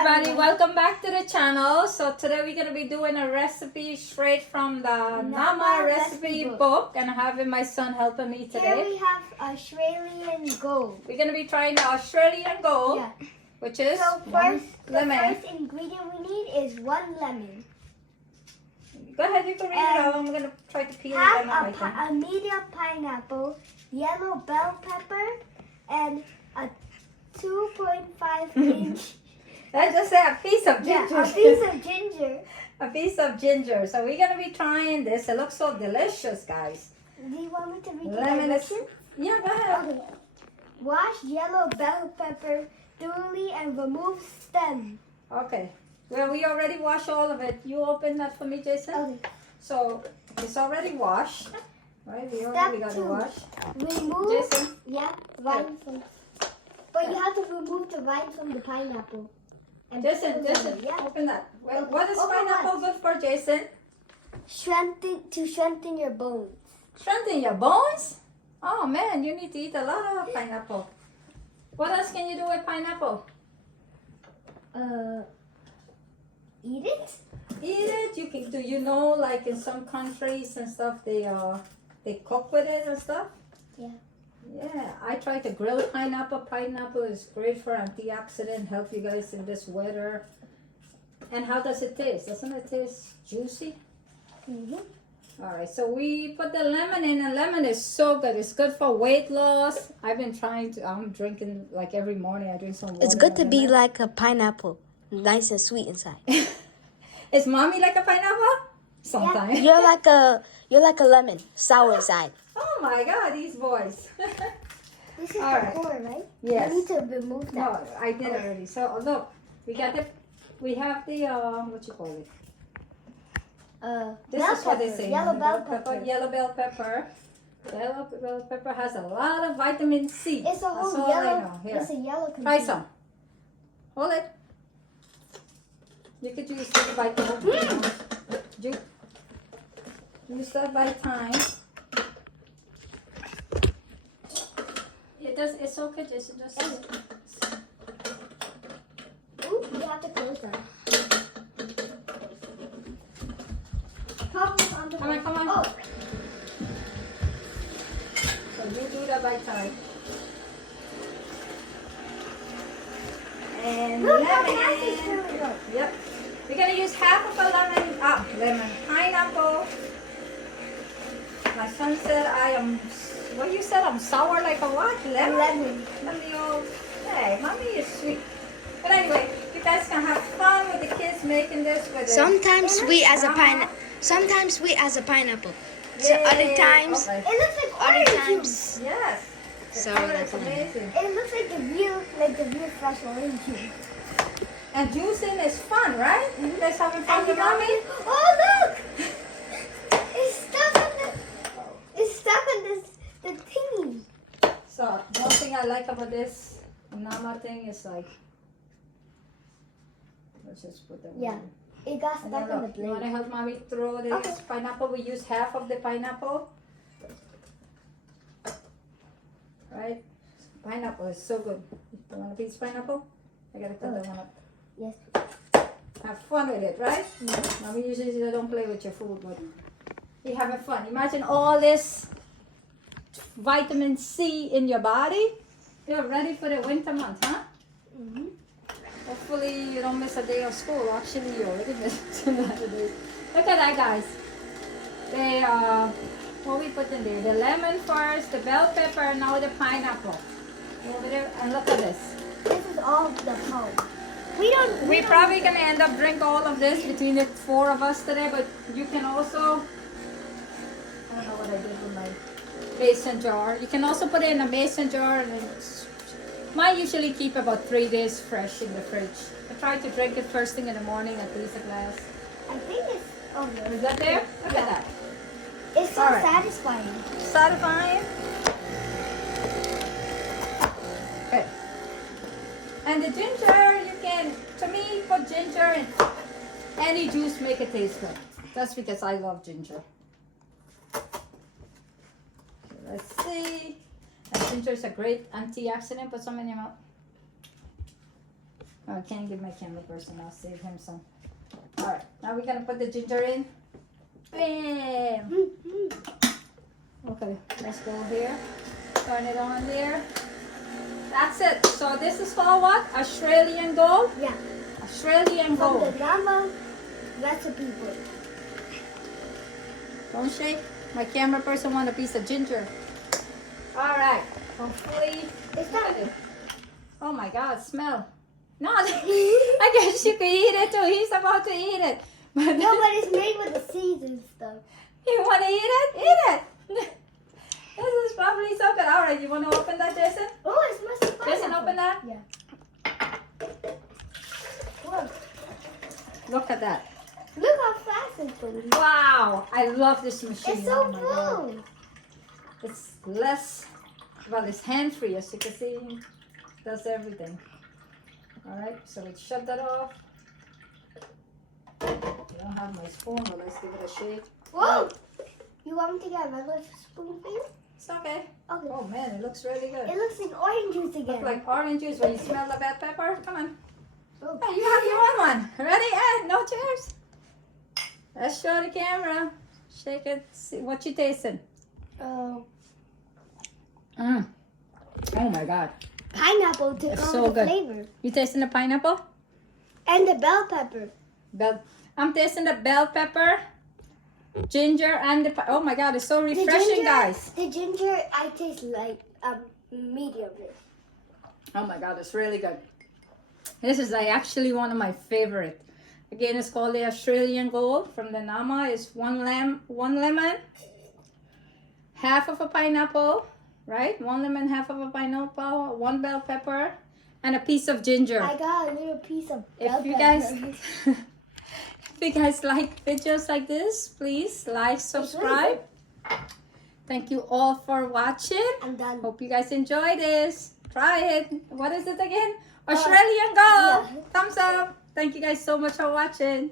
everybody, welcome back to the channel. So today we're going to be doing a recipe straight from the Nama recipe book, and having my son helping me today. Here we have Australian Gold. We're going to be trying the Australian Gold, which is lemon. The first ingredient we need is 1 lemon. Go ahead, you can read it out. I'm going to try to peel it out. A medium pineapple, yellow bell pepper, and a 2.5 inch. Let's just say a piece of ginger. Yeah, a piece of ginger. A piece of ginger. So we're going to be trying this. It looks so delicious, guys. Do you want me to read the Lemon directions? Yeah, go ahead. Okay. Wash yellow bell pepper thoroughly and remove stem. Okay. Well, we already washed all of it. You open that for me, Jason? Okay. So it's already washed. Right? We already got it washed. Remove. Jason? Rind from. But you have to remove the rind from the pineapple. And Jason, open that. Well, what is pineapple good for, Jason? To strengthen your bones. Strengthen your bones? Oh man, you need to eat a lot of pineapple. What else can you do with pineapple? Eat it? Eat it. You can. Do you know, like in some countries and stuff, they cook with it and stuff? Yeah. Yeah, I tried to grill pineapple. Pineapple is great for antioxidant, help you guys in this weather. And how does it taste? Doesn't it taste juicy? All right, so we put the lemon in, and lemon is so good. It's good for weight loss. I'm drinking like every morning. I drink some water. It's good to be like a pineapple, nice and sweet inside. Is mommy like a pineapple? Sometimes. You're like a lemon, sour inside. Oh my God, these boys. This is All the right. core, right? Yes. I need to remove that. No, I did already. So look, we have the what you call it? This bell is what they pepper, say. Yellow bell pepper. Yellow bell pepper. Yellow bell pepper has a lot of vitamin C. It's a whole That's all yellow. I know. Here. It's a yellow. Try some. Hold it. You could use this by time. Use that by time. It's okay, Jason. Just. Ooh, you have to close that. Come on. Oh. So you do that by time. And Look, lemon. Yep. We're gonna use half of a lemon, pineapple. My son said what you said, I'm sour like a what? Lemon. Hey, mommy is sweet. But anyway, you guys can have fun with the kids making this with Sometimes sweet as a pineapple. Sometimes sweet as a pineapple. So other times, okay. It looks like other orange times. juice. Yes. So It's amazing. It looks like the real fresh orange juice. And juicing is fun, right? You guys having fun with mommy? Oh look! It's stuck on the thingy. So one thing I like about this Nama thing is like, let's just put that Yeah. one. It got And stuck then on the look, you want to blade. help mommy throw this Okay. pineapple? We use half of the pineapple. Right? Pineapple is so good. You want a piece of pineapple? I gotta cut that one up. Yes. Have fun with it, right? Mommy usually says don't play with your food, but you're having fun. Imagine all this vitamin C in your body. You're ready for the winter months, huh? Hopefully you don't miss a day of school. Actually, you already missed another day. Look at that, guys. They what we put in there? The lemon first, the bell pepper, now the pineapple. Over there, and look at this. This is all the pulp. We're probably gonna end up drink all of this between the 4 of us today, but you can also, I don't know what I did with my mason jar. You can also put it in a mason jar, and mine usually keep about 3 days fresh in the fridge. I try to drink it first thing in the morning, at least a glass. I think it's. Oh no. Is that there? Look at that. It's so All right. satisfying. Satisfying. Okay. And the ginger, you can, to me, put ginger in any juice, make it taste good. That's because I love ginger. Okay, let's see. And ginger is a great antioxidant. Put some in your mouth. Oh, I can't give my camera person. I'll save him some. All right, now we're gonna put the ginger in. Bam. Okay, let's go here. Turn it on there. That's it. So this is called what? Australian Gold? Yeah. Australian From Gold. the Nama recipe book. Don't shake. My camera person want a piece of ginger. All right. Hopefully. It's not. Oh my God, smell. No, I guess you can eat it too. He's about to eat it. But No, but it's made with the seeds and stuff. you want to eat it? Eat it. This is probably so good. All right, you want to open that, Jason? Oh, it's must be Jason, open that. Yeah. Look. Look at that. Look how fast it's going. Wow, I love this machine. It's so Oh my God. cool. It's less, well, it's hand-free, as you can see. It does everything. All right, so let's shut that off. I don't have my spoon, but let's give it a shake. Whoa! You want me to get a regular spoon for you? It's okay. Okay. Oh man, it looks really good. It looks like orange juice Look again. like orange juice when you smell the bell pepper. Come on. Oh. Hey, you have your own one. Ready? And no chairs. Let's show the camera. Shake it. See what you tasting. Oh. Mm. Oh my God. Pineapple took It's all so the good. flavor. You tasting the pineapple? And the bell pepper. I'm tasting the bell pepper, ginger, and the. Oh my God, it's so The refreshing, ginger, guys. The ginger, I taste like medium. Oh my God, it's really good. This is like actually one of my favorite. Again, it's called the Australian Gold from the Nama. It's one lemon, half of a pineapple, right? One lemon, half of a pineapple, one bell pepper, and a piece of ginger. I got a little piece of bell If you pepper. guys, if you guys like videos like this, please like, subscribe. Thank you all for watching. I'm done. Hope you guys enjoy this. Try it. What is it again? Australian Gold. yeah. Thumbs up. Thank you guys so much for watching.